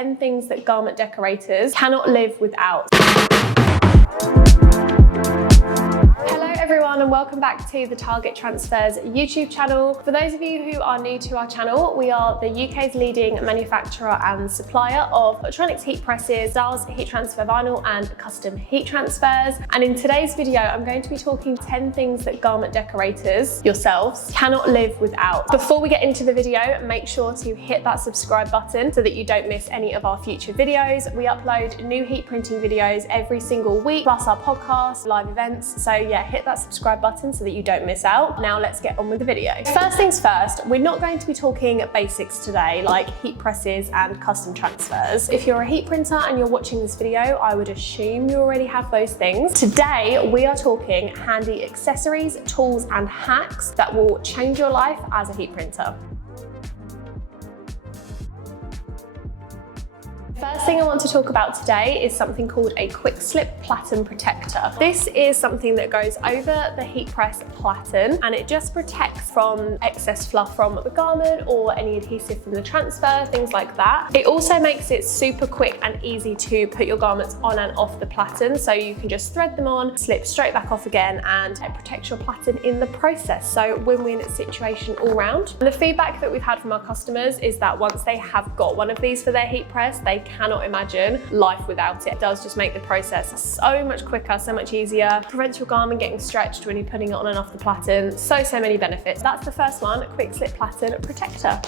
10 things that garment decorators cannot live without. Hello everyone and welcome back to the Target Transfers YouTube channel. For those of you who are new to our channel, we are the UK's leading manufacturer and supplier of electronics heat presses, styles, heat transfer vinyl and custom heat transfers. And in today's video, I'm going to be talking 10 things that garment decorators, yourselves, cannot live without. Before we get into the video, make sure to hit that subscribe button so that you don't miss any of our future videos. We upload new heat printing videos every single week, plus our podcast, live events. So yeah, hit that subscribe button so that you don't miss out. Now let's get on with the video. First things first, we're not going to be talking basics today like heat presses and custom transfers. If you're a heat printer and you're watching this video, I would assume you already have those things. Today, we are talking handy accessories, tools, and hacks that will change your life as a heat printer. First thing I want to talk about today is something called a quick slip platen protector. This is something that goes over the heat press platen and it just protects from excess fluff from the garment or any adhesive from the transfer, things like that. It also makes it super quick and easy to put your garments on and off the platen, so you can just thread them on, slip straight back off again, and it protects your platen in the process. So win-win situation all round. And the feedback that we've had from our customers is that once they have got one of these for their heat press, they cannot imagine life without it. It does just make the process so much quicker, so much easier. Prevents your garment getting stretched when you're putting it on and off the platen. So many benefits. That's the first one, quick slip platen protector.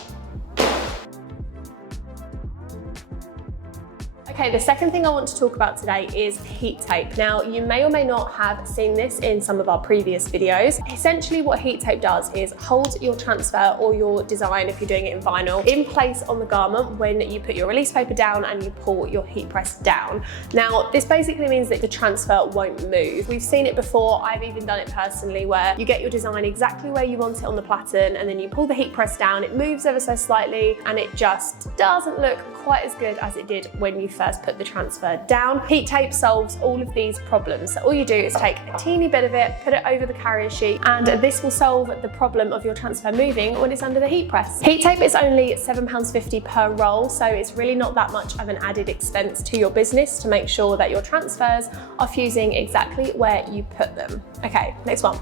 Okay, the second thing I want to talk about today is heat tape. Now, you may or may not have seen this in some of our previous videos. Essentially, what heat tape does is hold your transfer or your design, if you're doing it in vinyl, in place on the garment when you put your release paper down and you pull your heat press down. Now, this basically means that the transfer won't move. We've seen it before, I've even done it personally, where you get your design exactly where you want it on the platen and then you pull the heat press down, it moves ever so slightly and it just doesn't look quite as good as it did when you first put the transfer down. Heat tape solves all of these problems. So all you do is take a teeny bit of it, put it over the carrier sheet, and this will solve the problem of your transfer moving when it's under the heat press. Heat tape is only £7.50 per roll, so it's really not that much of an added expense to your business to make sure that your transfers are fusing exactly where you put them. Okay, next one.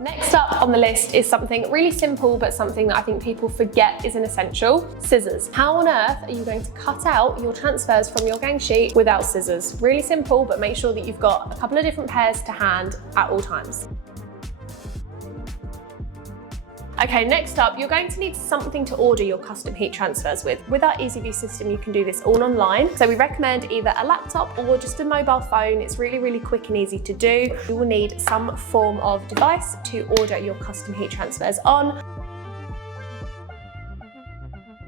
Next up on the list is something really simple, but something that I think people forget is an essential: scissors. How on earth are you going to cut out your transfers from your gang sheet without scissors? Really simple, but make sure that you've got a couple of different pairs to hand at all times. Okay, next up, you're going to need something to order your custom heat transfers with. With our EasyView system, you can do this all online. So we recommend either a laptop or just a mobile phone. It's really, really quick and easy to do. You will need some form of device to order your custom heat transfers on.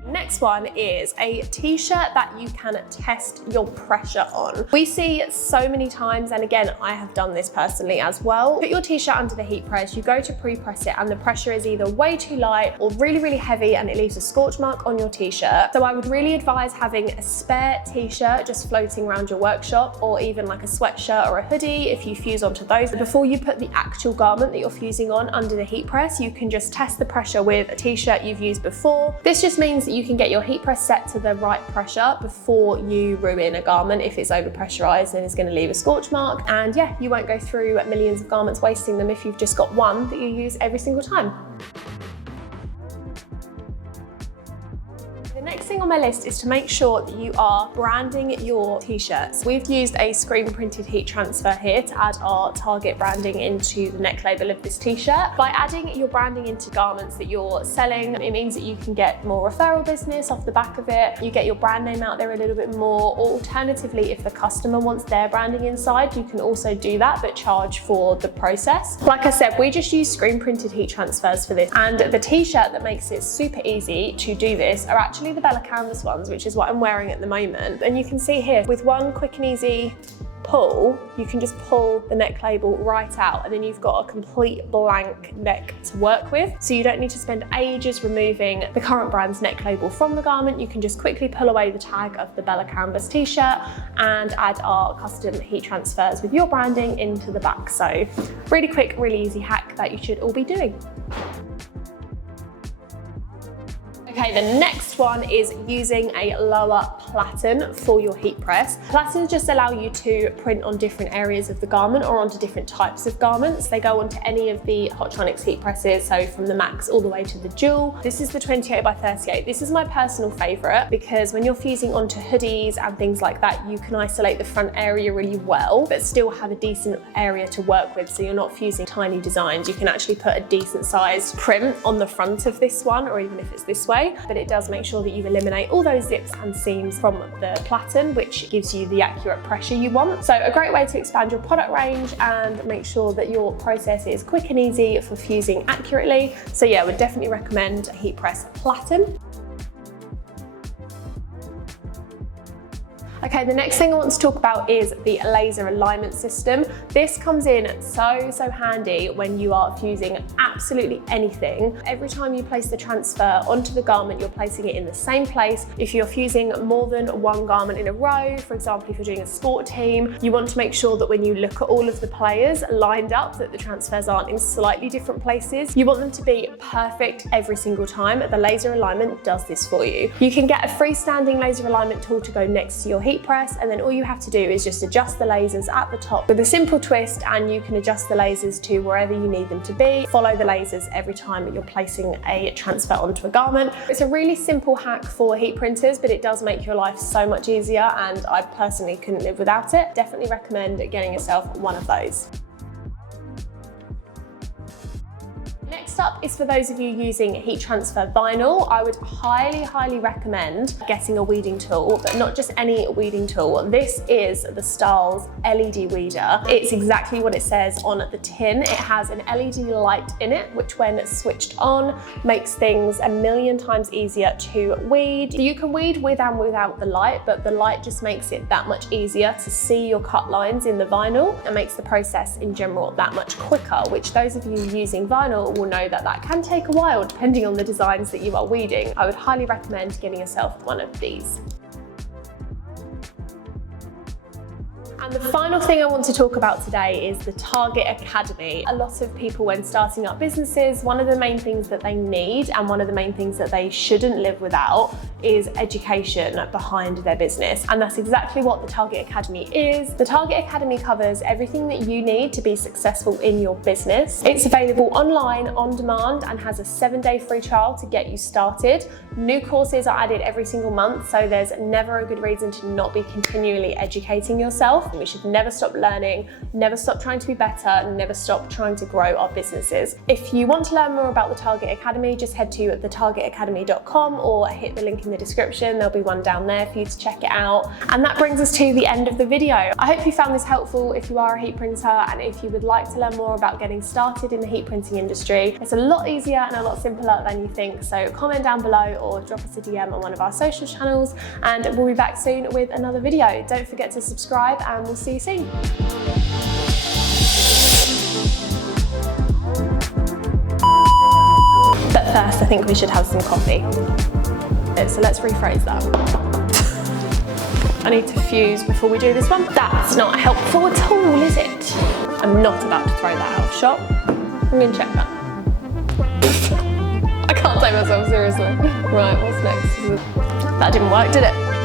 Next one is a t-shirt that you can test your pressure on. We see so many times, and again, I have done this personally as well. Put your t-shirt under the heat press, you go to pre-press it, and the pressure is either way too light or really, really heavy, and it leaves a scorch mark on your t-shirt. So I would really advise having a spare t-shirt just floating around your workshop, or even like a sweatshirt or a hoodie if you fuse onto those. Before you put the actual garment that you're fusing on under the heat press, you can just test the pressure with a t-shirt you've used before. This just means that you can get your heat press set to the right pressure before you ruin a garment. If it's over pressurized, then it's going to leave a scorch mark, and yeah, you won't go through millions of garments wasting them if you've just got one that you use every single time. The next thing on my list is to make sure that you are branding your t-shirts. We've used a screen printed heat transfer here to add our Target branding into the neck label of this t-shirt. By adding your branding into garments that you're selling, it means that you can get more referral business off the back of it. You get your brand name out there a little bit more, or alternatively, if the customer wants their branding inside, you can also do that, but charge for the process. Like I said, we just use screen printed heat transfers for this, and the t-shirt that makes it super easy to do this are actually the Bella canvas ones, which is what I'm wearing at the moment. And you can see here, with one quick and easy pull, you can just pull the neck label right out, and then you've got a complete blank neck to work with. So you don't need to spend ages removing the current brand's neck label from the garment. You can just quickly pull away the tag of the Bella Canvas t-shirt and add our custom heat transfers with your branding into the back. So really quick, really easy hack that you should all be doing. Okay, the next one is using a lower platen for your heat press. Platens just allow you to print on different areas of the garment or onto different types of garments. They go onto any of the Hotronics heat presses, so from the Max all the way to the Dual. This is the 28 by 38. This is my personal favorite because when you're fusing onto hoodies and things like that, you can isolate the front area really well, but still have a decent area to work with. So you're not fusing tiny designs. You can actually put a decent sized print on the front of this one, or even if it's this way. But it does make sure that you eliminate all those zips and seams from the platen, which gives you the accurate pressure you want. So a great way to expand your product range and make sure that your process is quick and easy for fusing accurately. So yeah, I would definitely recommend a heat press platen. Okay, the next thing I want to talk about is the laser alignment system. This comes in so handy when you are fusing absolutely anything. Every time you place the transfer onto the garment, you're placing it in the same place. If you're fusing more than one garment in a row, for example, if you're doing a sport team, you want to make sure that when you look at all of the players lined up, that the transfers aren't in slightly different places. You want them to be perfect every single time. The laser alignment does this for you. You can get a freestanding laser alignment tool to go next to your heat press, and then all you have to do is just adjust the lasers at the top with a simple twist, and you can adjust the lasers to wherever you need them to be. Follow the lasers every time that you're placing a transfer onto a garment. It's a really simple hack for heat printers, but it does make your life so much easier, and I personally couldn't live without it. Definitely recommend getting yourself one of those. Next up is for those of you using heat transfer vinyl. I would highly recommend getting a weeding tool, but not just any weeding tool. This is the Styles LED weeder. It's exactly what it says on the tin. It has an LED light in it, which when switched on, makes things a million times easier to weed. You can weed with and without the light, but the light just makes it that much easier to see your cut lines in the vinyl and makes the process in general that much quicker, which those of you using vinyl will know that can take a while depending on the designs that you are weeding. I would highly recommend getting yourself one of these. And the final thing I want to talk about today is the Target Academy. A lot of people, when starting up businesses, one of the main things that they need and one of the main things that they shouldn't live without is education behind their business. And that's exactly what the Target Academy is. The Target Academy covers everything that you need to be successful in your business. It's available online, on demand, and has a 7-day free trial to get you started. New courses are added every single month, so there's never a good reason to not be continually educating yourself. We should never stop learning, never stop trying to be better, never stop trying to grow our businesses. If you want to learn more about the Target Academy, just head to thetargetacademy.com or hit the link in the description. There'll be one down there for you to check it out. And that brings us to the end of the video. I hope you found this helpful if you are a heat printer, and if you would like to learn more about getting started in the heat printing industry. It's a lot easier and a lot simpler than you think. So comment down below or drop us a DM on one of our social channels, and we'll be back soon with another video. Don't forget to subscribe, and we'll see you soon. But first, I think we should have some coffee. So let's rephrase that. I need to fuse before we do this one. That's not helpful at all, is it? I'm not about to throw that out of shop. I'm gonna check that. I can't take myself seriously. Right, what's next? That didn't work, did it?